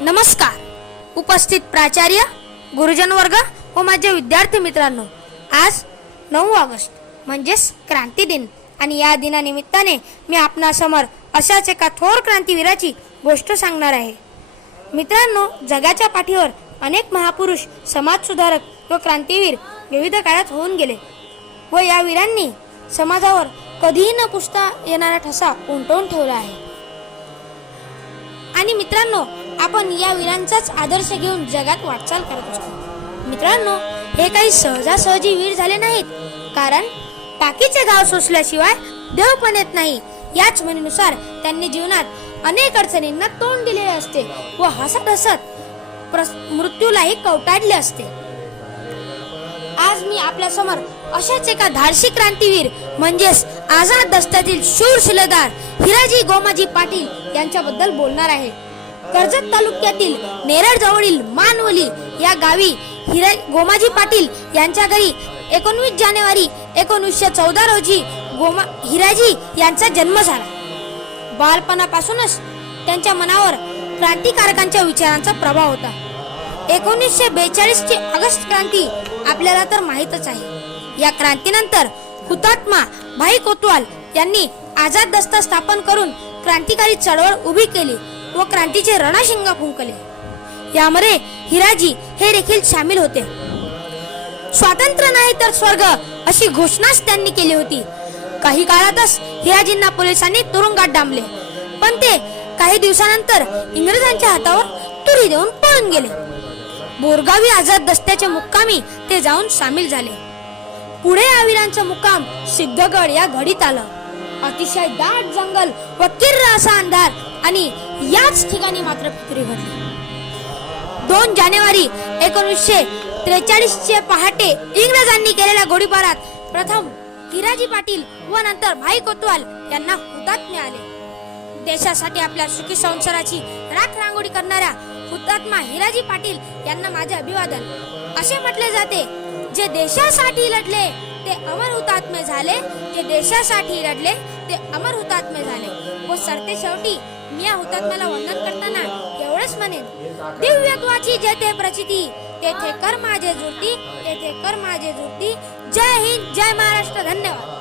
नमस्कार. उपस्थित प्राचार्य गुरुजन वर्ग व माझे विद्यार्थी मित्रांनो आज नऊ ऑगस्ट म्हणजेच क्रांती दिन. आणि या दिनानिमित्ताने मी आपणासमोर अशाच एका थोर क्रांतीवीराची गोष्ट सांगणार आहे. मित्रांनो जगाच्या पाठीवर अनेक महापुरुष समाजसुधारक व क्रांतीवीर विविध काळात होऊन गेले व या वीरांनी समाजावर कधीही न पुसता येणारा ठसा उमटवून ठेवला आहे. आणि मित्रांनो आपण या वीरांचाच आदर्श घेऊन जगात वाटचाल करत असतो. मित्रांनो हे काही सहजासहजी वीर झाले नाहीत कारण टाकीचे गाव सोसल्याशिवाय देव पण येत नाही. याच म्हणीनुसार त्यांनी जीवनात अनेक अडचणींना तोंड दिलेले असते व हसत हसत प्रस- मृत्यूलाही कवटाळले असते. आज मी आपल्यासमोर अशाच एका धाडसी क्रांतीवीर म्हणजेच आझाद दस्त्यातील शूर शिलेदार हिराजी गोमाजी पाटील यांच्याबद्दल बोलणार आहे. कर्जत तालुक्यातील नेरळ जवळील मानवली या गावी हिरा गोमाजी पाटील यांच्या घरी एकोणवीस जानेवारी एकोणीसशे चौदा रोजी गोमा हिराजी यांचा जन्म झाला. बालपणापासूनच त्यांच्या मनावर क्रांतिकारकांच्या विचारांचा प्रभाव होता. एकोणीसशे बेचाळीसची ऑगस्ट क्रांती आपल्याला तर माहीतच आहे. या क्रांतीनंतर हुतात्मा भाई कोतवाल यांनी आझाद दस्ता स्थापन करून क्रांतिकारी चळवळ उभी केली. व क्रांतीचे रणाशिंगा फुंकले. यामध्ये हिराजी हे देखील सामील होते. स्वातंत्र्य नाही तर स्वर्ग अशी घोषणाच त्यांनी केली होती. काही काळातच हिराजींना पोलिसांनी तुरुंगात डांबले. पण ते काही दिवसानंतर इंग्रजांच्या हातावर तुरी देऊन पळून गेले. बोरगावी आझाद दस्त्याचे मुक्कामी ते जाऊन सामील झाले. पुढे या मुक्काम सिद्धगड या घडीत आलं. अतिशय दाट जंगल व किर्र असा अंधार आणि याच ठिकाणी मात्र घडली. दोन जानेवारी एकोणीसशे त्रेचाळीस चे पहाटे इंग्रजांनी केलेल्या गोळीबारात प्रथम हिराजी पाटील व नंतर भाई कोतवाल यांना हुतात्मे आले. देशासाठी आपल्या सुखी संसाराची राख रांगोळी करणाऱ्या हुतात्मा हिराजी पाटील यांना माझे अभिवादन. असे म्हटले जाते जे देशासाठी लढले ते अमर हुतात्मे झाले. जे देशासाठी लढले ते अमर हुतात्मे झाले. व सरते शेवटी मी या मला वंदन करताना एवढंच म्हणेन. दिव्यत्वाची जेथे प्रचिती. तेथे कर माझे जुळती तेथे कर माझे जुळती जय हिंद जय महाराष्ट्र धन्यवाद.